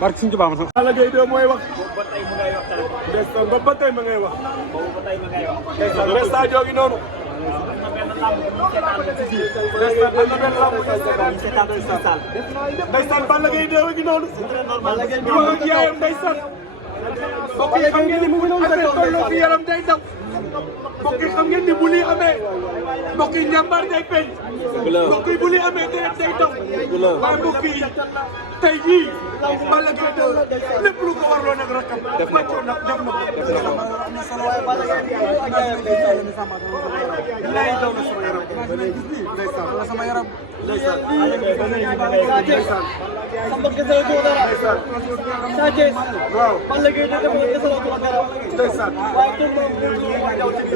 barke suñu tubaab sax. Balla Gaye 2 mooy wax. ba tey ma ngay wax. Resta joogi noonu. ndeysaan Balla Gaye 2 gi noonu. di wax ak yaayam ndeysaan. mbokk yi xam ngeen ni mu affaire tolloo fi yaram day daw. mbokk yi xam ngeen ni bu lii amee. mbokk yi njàmbaar day feeñ. mbokk yi bu lii amee deret day daw. waaye mbokk yi tey jii Balla Gaye 2 lépp lu ko warloo nag rakam def na ko def na ko. lay daw na sama yaram. ndeysaan sama yaram. ndeysaan. waaw. ndeysaan.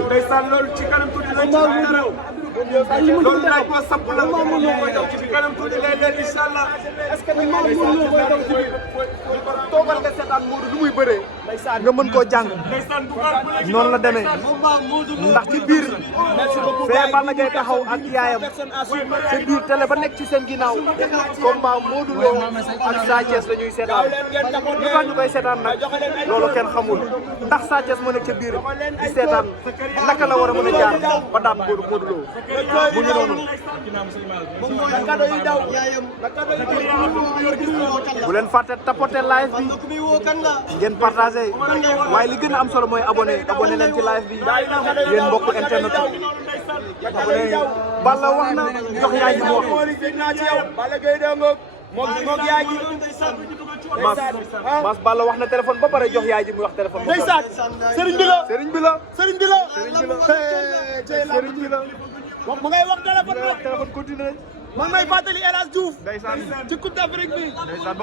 ndeysaan loolu ci kanam tuuti lañ ci dara. loolu laaj ko samp la ci kanam tuuti lay leen incha allah. est-ce que toogal nga seetaan Modou lu muy bëree. nga mën koo jàng. noonu la demee. ndax ci biir. fee Balla Gaye taxaw ak yaayam. ci biir télé ba nekk ci seen ginnaaw. combat Modou Lo ak Sa Thiès la ñuy seetaan. lu tax ñu koy seetaan nag loolu kenn xamul. ndax Sa Thiès moo nekk ca biir di seetaan naka la war a mën a jaar ba daan Modou Lo. mu ngi noonu. bu leen fàtte tapoter live bi ngeen partagé waaye li gën a am solo mooy abonné leen ci live bi yéen mbokku internet abonné Balla wax na jox yaay ji mu wax. moom yaay ji Mass Balla wax na téléphone ba pare jox yaay ji muy wax téléphone. ndeysaan sëriñ bi la sëriñ bi la sëriñ bi la sëriñ bi la wax mu ngay wax téléphone continué man may fàttali El Hadj Diouf ci Coupe d'Afrique bi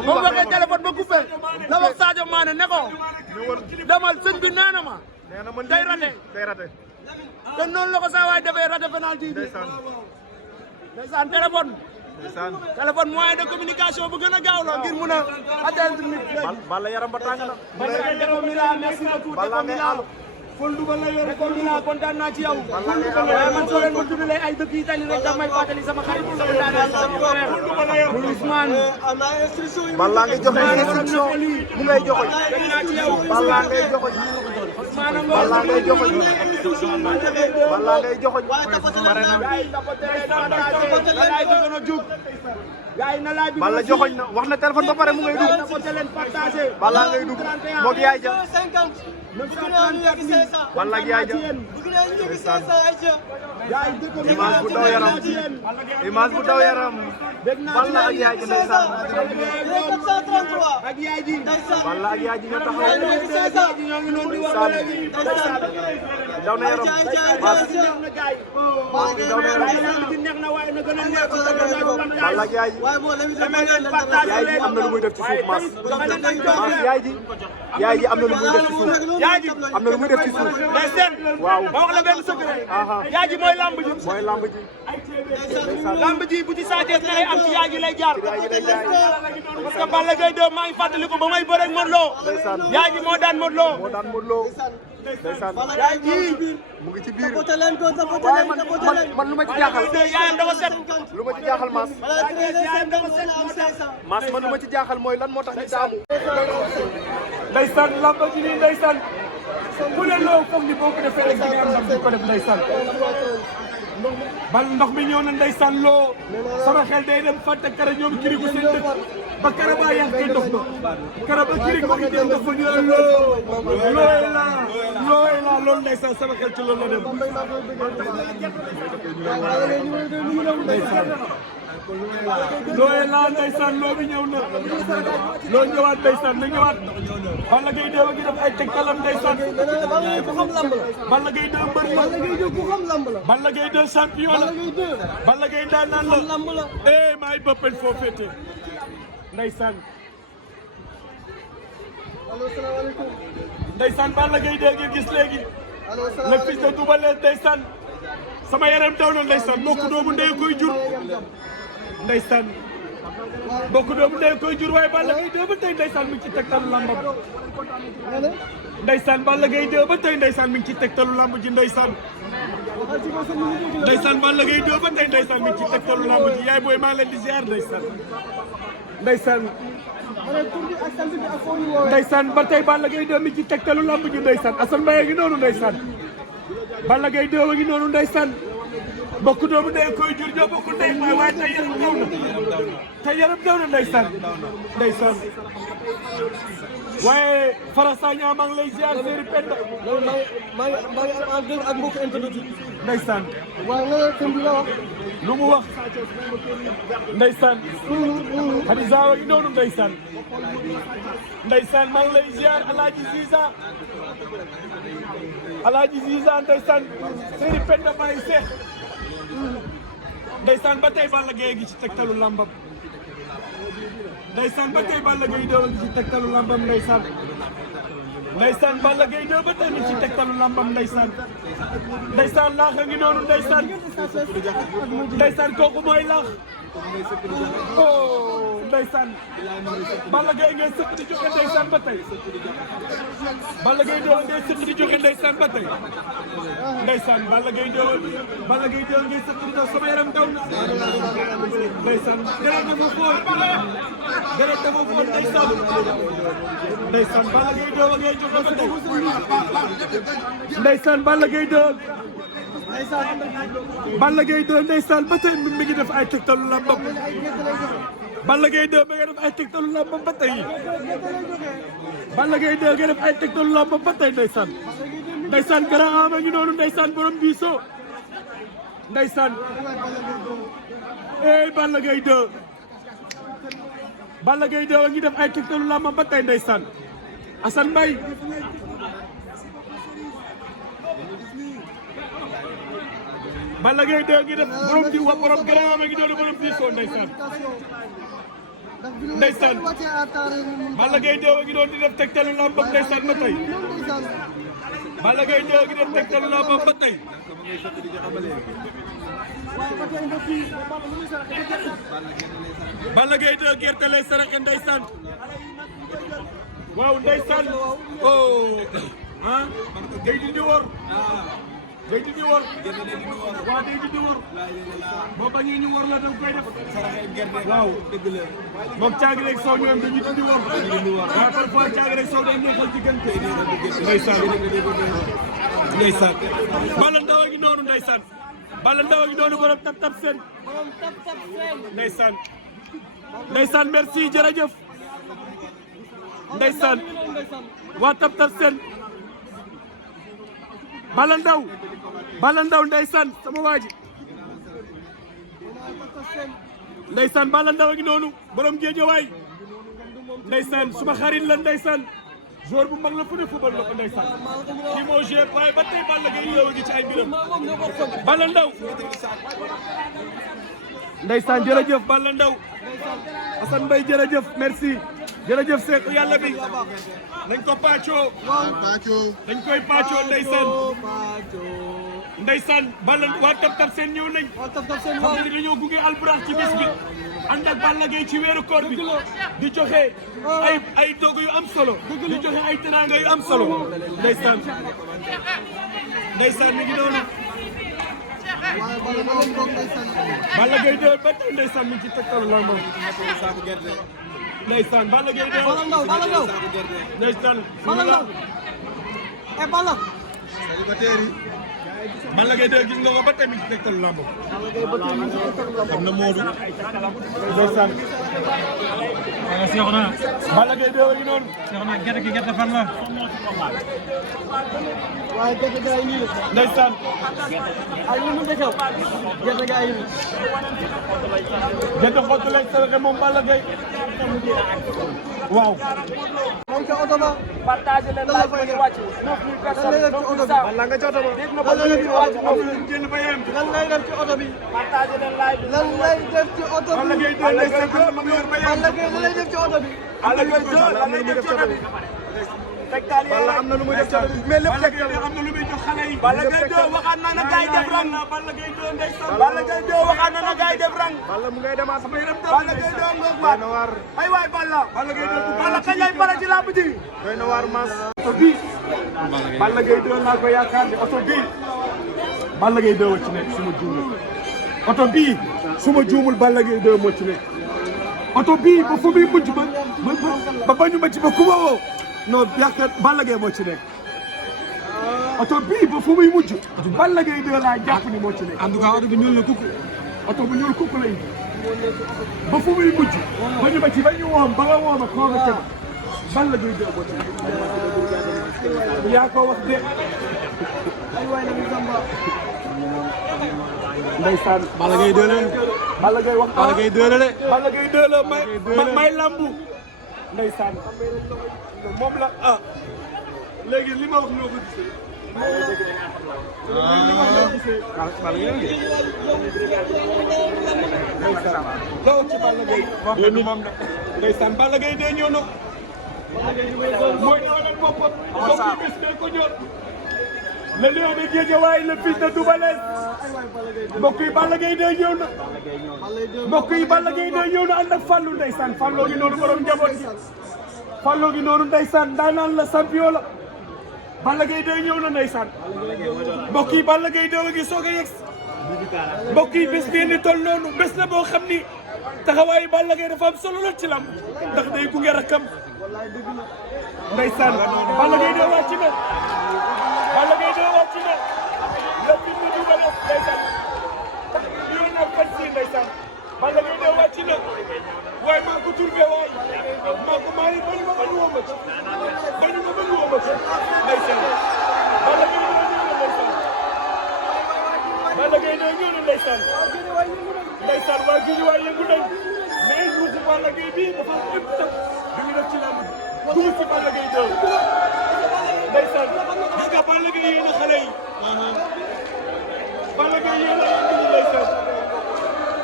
moom waxee téléphone ba coupé la wax Sadio Mané ne ko demal sëñ bi nee na ma day raté te noonu la ko saa waay defee raté penalty bi ndeysaan téléphone moyen de communication bu gën a gaaw la ngir mun a atteindre nit. Balla yaram ba tàng na. merci beaucoup Balla ngay àll. Fondou Balla yor Fondou Balla kontaan naa ci yow. waaye man soo leen ma tuddalee ay dëkk yi tali rek daf may fàttali sama xarit sama daanaka sama frère muy Ousmane. Balla ngay joxe instruction mu ngay joxe. Balla ngay joxe. Balla ngay joxe. Balla ngay joxe. pare na. Balla joxoñ na wax na téléphone ba pare mu ngay dugg. Balla ngay dugg moog yaay ja. Balla ak yaay ja. image bu daw yaram. image bu daw yaram. Balla ak yaay ji ndeysaan. Balla ak yaay ji ñoo taxaw. daw na yaram. daw na yaram. Balla ak yaay ji. yaay ji am na lu muy def ci suuf Mass. yaay ji am na lu muy def ci suuf. am na lu muy def ci suuf. waaw ma wax la benn secret. yaay ji mooy lamb ji. mooy lamb ji. lamb ji bu ci Sa Thiès lay am ci yaay ji lay jaar. parce que Balla Gaye 2 maa ngi fàttali ko ba may bëre ak Modou Lo. yaay ji moo daan Modou Lo. moo daan Modou Lo. ndeysaan yaay ji mu ngi ci biir. waaye man lu ma ci jaaxal. yaayam dafa set. lu ma ci jaaxal Mass. Mass man lu ma ci jaaxal mooy lan moo tax ñu taamu. ndeysaan lamb ji nii ndeysaan. ku ne loo foog ni boo ko defee rek di nga am ndam di ko def ndeysaan. bal ndox mi ñëw na ndeysaan loo sama xel day dem fàtte kara ñoom kiri gu seen dëkk ba kara baa yàq kay ndox ma kara ba kiri ko ngi dem ndox ma ñu looy la loolu ndeysaan sama xel ci loolu la dem looy la ndeysaan loo bi ñëw na loo ñëwaat ndeysaan na ñëwaat Balla Gaye 2 gi def ay tegtalam ndeysaan Balla Gaye 2 mbër la Balla Gaye 2 champion la Balla Gaye ndaanaan la maay bëppal foo féete ndeysaan ndeysaan Balla Gaye 2 gi gis léegi le fils de Double Less ndeysaan sama yaram daw na ndeysaan mbokk doomu ndey koy jur ndeysaan mbokk doomu ndey koy jur waaye Balla Gaye 2 ba tey ndeysaan mi ci tegtal lambam ndeysaan Balla Gaye 2 ba tey ndeysaan mi ngi ci tegtalu lamb ji ndeysaan Balla Gaye 2 ba tey ndeysaan mi ngi ci tegtalu lamb ji yaay booy maa leen di ziar ndeysaan ba tey Balla Gaye 2 mi ngi ci tegtalu lamb ji ndeysaan Assane Mbaye ngi noonu ndeysaan Balla Gaye 2 wa ngi noonu ndeysaan bokk doomu ndey koy jur ñoo bokk ndey waaye tey yaram daw na ndeysaan waaye Fara Sagna maa ngi lay ziar Serigne Penda maa ngi am ak mbokk internet yi ndeysaan waaw nga sëñ bi la wax lu mu wax ndeysaan Khadija wa ngi noonu ndeysaan maa ngi lay ziar Alaaji Ziza ndeysaan Serigne Penda Baye Seex ndeysaan ba tey Balla Gaye gi ci tegtalu lambam ndeysaan ba tey Balla Gaye 2 gi ci tegtalu lambam ndeysaan Balla Gaye 2 ba tey mi ci tegtalu lambam ndeysaan laax a ngi noonu ndeysaan kooku mooy laax oh ndeysaan Balla Gaye ngay sëq di joxe ndeysaan ba tey Balla Gaye 2 ngay sëq di joxe ndeysaan ba tey Balla Gaye 2 ngay sëq di joxe sama yaram daw na ndeysaan deret dafa foor ndeysaan Balla Gaye 2 ngay joxe ba tey ndeysaan Balla Gaye 2 ndeysaan ba tey mi ngi def ay tegtalu lambam Balla Gaye 2 mi ngi def ay tegtalu lambam ba tey Balla Gaye 2 nga def ay tegtalu lambam ba tey ndeysaan grand ama ngi noonu ndeysaan borom biiso ndeysaan Balla Gaye 2 wa ngi def ay tegtalu lambam ba tey ndeysaan Assane Mbaye Balla Gaye 2 ngi def borom grand ama ngi noonu borom biiso ndeysaan Balla Gaye 2 ngi doon di def tegtalu lambam ndeysaan ba tey Balla Gaye 2 ngi def tegtalu lambam ba tey Balla Gaye 2 gerte lay saraxe ndeysaan waaw ndeysaan oh ah day di wor day di wor waaw day di wor boo bañee ñu wor la da koy def waaw dëgg la moom caagi rek soo ñoom dañuy di wor waaw parfois caagi rek soo day neexal diggante ndeysaan Balla Ndaw a ngi noonu ndeysaan Balla Ndaw a ngi noonu borom tap seen ndeysaan merci jërëjëf ndeysaan waa tap seen Balla Ndaw ndeysaan sama waaji ndeysaan Balla Ndaw a ngi noonu borom Géejawaay ndeysaan suma xarit la ndeysaan joueur bu mag la fu ne football la ko ndeysaan kii moo joué waaye ba tey Balla Gaye yow a ngi ci ay mbiram Balla Ndaw ndeysaan jërëjëf Balla Ndaw Assane Mbaye jërëjëf merci jërëjëf Seck yàlla bi nañ ko pàccoo dañ koy pàccoo ndeysaan Balla waa tap seen ñëw nañ xam nga dañoo gunge Alburax ci bis bi ànd ak Balla Gaye ci weeru koor bi di joxe ay dogu yu am solo di joxe ay teraanga yu am solo ndeysaan mi ngi noonu Balla Gaye 2 ba tey ndeysaan mi ngi ci tegtalu lambam ndeysaan Balla Gaye 2 ndeysaan Balla Gaye 2 gis nga ko ba tey mi ngi ci tegtalu lambam xam na Modou ndeysaan Balla Gaye 2 ngi noonu gerte fan la waaye gerte gaa yi nii la ndeysaan ay lu mu desew gerte gaa yi nii gerte xottu lay saraxe moom Balla Gaye waaw moom ca oto ba partagé leen live bi ñu wàcc 9000 personnes Balla nga ca oto ba lan lay def ci oto bi partagé leen live bi lan lay def ci oto bi Balla Gaye 2 ndeysaan Balla Gaye lan lay def ci oto bi Balla Gaye 2 lan lay def ci oto bi tegtal Balla am na lu muy def ci oto bi mais lépp tegtal am na lu muy jox xale yi Balla Gaye 2 waxaan na na gaay def rang Balla Gaye 2 ndeysaan Balla Gaye 2 waxaan na na gaay def rang Balla mu ngay demaat sama yaram Balla Gaye 2 ngoog waat ay waay Balla Balla Gaye 2 Balla kañ lay pare ci lamb ji doy na waar mas bi Balla Gaye 2 laa ko yaakaar ne oto bii Balla Gaye 2 ci nekk suma juumul oto bii suma juumul Balla Gaye 2 moo ci nekk oto bii ba fu muy mujj ba bañu ma ci ba ku ma woo non yaakaar Balla Gaye moo ci nekk oto bii ba fu muy mujj Balla Gaye 2 laa jàpp ni moo ci nekk. en tout cas oto bi ñuul na kukk. oto bu ñuul kukk lay ba fu muy mujj bañu ma ci ba ñu woom ba nga woom ak koo nga tëb Balla Gaye 2 moo ci nekk. yaa ko wax de. ndeysaan Balla Gaye 2 la. Balla Gaye wax Balla Gaye 2 la de. Balla Gaye 2 la may lambu ndeysaan moom la ah léegi li ma wax ñoo ko gisee gaw ci Balla Gaye ndeysaan Balla Gaye 2 ñëw na mooy ñëwal boppam bopp bés bee ko ñor le lion de Guédiawaye le fils de Double Less mbokk yi Balla Gaye 2 ñëw na mbokk yi Balla Gaye 2 ñëw na ànd ak Fallou ndeysaan Fallou gi noonu borom njaboot gi Fallou gi noonu ndeysaan daanaan la champion la Balla Gaye 2 ñëw na ndeysaan mbokk yi Balla Gaye 2 gi soog a yegg mbokk yi bés bii ni toll noonu bés la boo xam ni taxawaayu Balla Gaye dafa am solo la ci lamb ndax day gunge rakkam ndeysaan Balla Gaye 2 wàcc na Balla Gaye 2 wàcc na le fils de Double Less ndeysaan lii na faj si ndeysaan Balla Gaye 2 wàcc na waaye maa ko turbe waay maa ko maa ngi bañu ma bañu woo ma ci bañu ma bañu woo ma ci ndeysaan Balla Gaye 2 ñëw na ndeysaan Balla Gaye 2 ñëw na ndeysaan ndeysaan waa Guédiawaye yëngu nañ mais ñu ci Balla Gaye bii dafa ëpp tam du ñu def ci lamb dugg ci Balla Gaye 2 ndeysaan gis nga Balla Gaye yéen a xale yi Balla Gaye yéen a indi ndeysaan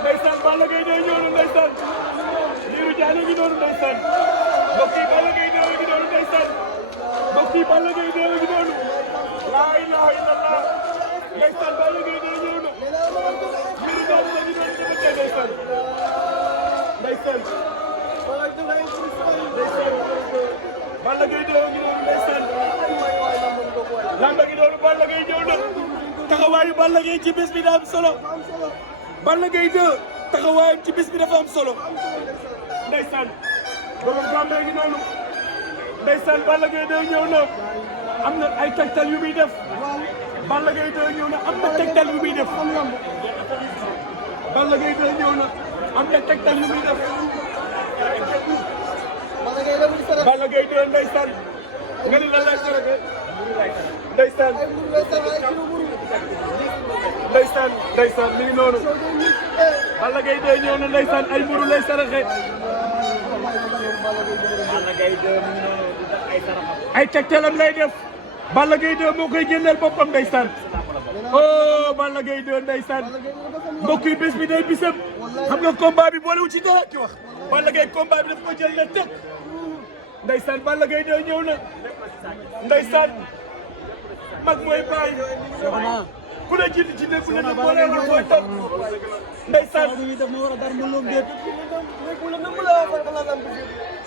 ndeysaan Balla Gaye 2 ñëw na ndeysaan Lirou Diane ngi noonu ndeysaan mbokk yi Balla Gaye 2 ngi noonu ndeysaan mbokk yi Balla Gaye 2 ngi noonu laa ilaha illallah ndeysaan Balla Gaye 2 ñëw na Lirou Diane ngi noonu dafa tey ndeysaan ndeysaan Balla Gaye 2 ngi noonu ndeysaan lamba gi noonu Balla Gaye ñëw na taxawaayu Balla Gaye ci bés bi daa am solo Balla Gaye 2 taxawaayam ci bés bi dafa am solo ndeysaan borom Gambie ngi noonu ndeysaan Balla Gaye 2 ñëw na am na ay tegtal yu muy def Balla Gaye 2 ñëw na am na tegtal yu muy def Balla Gaye 2 ñëw na am na tegtal yu muy def Balla Gaye 2 ndeysaan nga ni lan lay saraxe ndeysaan ndeysaan mi ngi noonu Balla Gaye 2 ñëw na ndeysaan ay mburu lay saraxe Balla Gaye 2 mi ngi noonu di def ay saraxam ay tegtalam lay def Balla Gaye 2 moo koy génneel boppam ndeysaan oh Balla Gaye 2 ndeysaan mbokk yi bés bi day bisam xam nga combat bi boole wu ci dara ci wax Balla Gaye combat bi daf ko jël na teg ndeysaan Balla Gaye 2 ñëw na ndeysaan mag mooy bàyyi ku la jiitu ci nekk la ñu boole wala mooy toog ndeysaan daf ma war a dar mu loom déet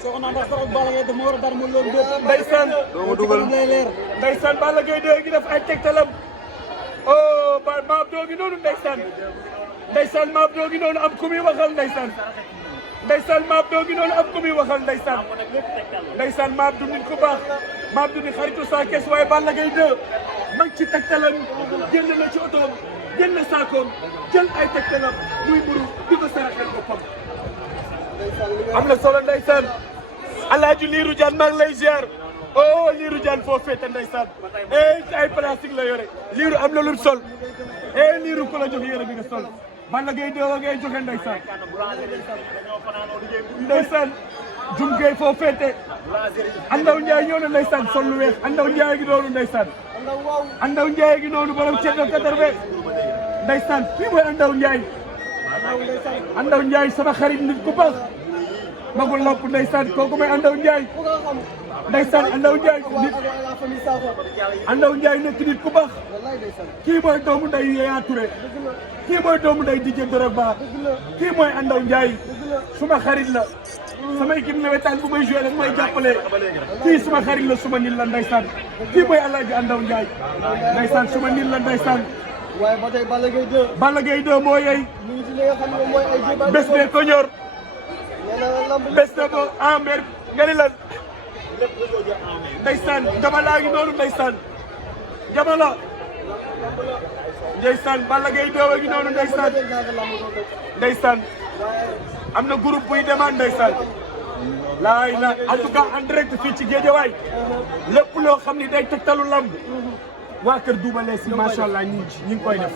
soxna ndax sax Balla Gaye daf ma war a dar mu loom déet ndeysaan doo dugal lay leer ndeysaan Balla Gaye 2 gi def ay tegtalam oh maam doo gi noonu ndeysaan maam doo gi noonu am ku muy waxal ndeysaan maam doo gi noonu am ku muy waxal ndeysaan maam du nit ku baax maam du nit xaritu saa kees waaye Balla Gaye 2 mag ci tegtalam génn na ci otoom génn saakoom jël ay tegtalam muy mburu di ko saraxel boppam am na solo ndeysaan Alaaji Lirou Diane maa ngi lay ziar oh Lirou Diane foo féete ndeysaan ay plastique la yore Lirou am na lu sol Lirou ku la jox yére bi nga sol Balla Gaye 2 ngay joxe ndeysaan Jum Gueye foo féete Andaw Ndiaye ñëw na ndeysaan sol lu weex Andaw Ndiaye gi noonu ndeysaan Andaw Ndiaye gi noonu borom ceddo kadarbe ndeysaan kii mooy Andaw Ndiaye sama xarit nit ku baax magul lopp ndeysaan kooku mooy Andaw Ndiaye ndeysaan Andaw Ndiaye nekk nit ku baax kii mooy doomu nday Yaya Touré kii mooy doomu nday DJ Drogba kii mooy Andaw Ndiaye suma xarit la sama équipe nawetaan bu may joué rek may jàppale kii suma xarit la suma nit la ndeysaan kii mooy Alaaji Andaw Njaay ndeysaan suma nit la ndeysaan waaye ba tey Balla Gaye 2. Balla Gaye 2 moo yey ñu ngi ci li nga xam ne mooy ay jébaane. bés bee ko ñor nee na lamb bés na ko mer nga ni lan ndeysaan jama laa ngi noonu ndeysaan jama la ndeysaan Balla Gaye 2 ngi noonu ndeysaan ndeysaan am na groupe buy demande ndeysaan laay la en tout cas en direct fii ci Guédiawaye lépp loo xam ni day tegtalu lamb waa kër Double Less macha allah ñu ngi koy def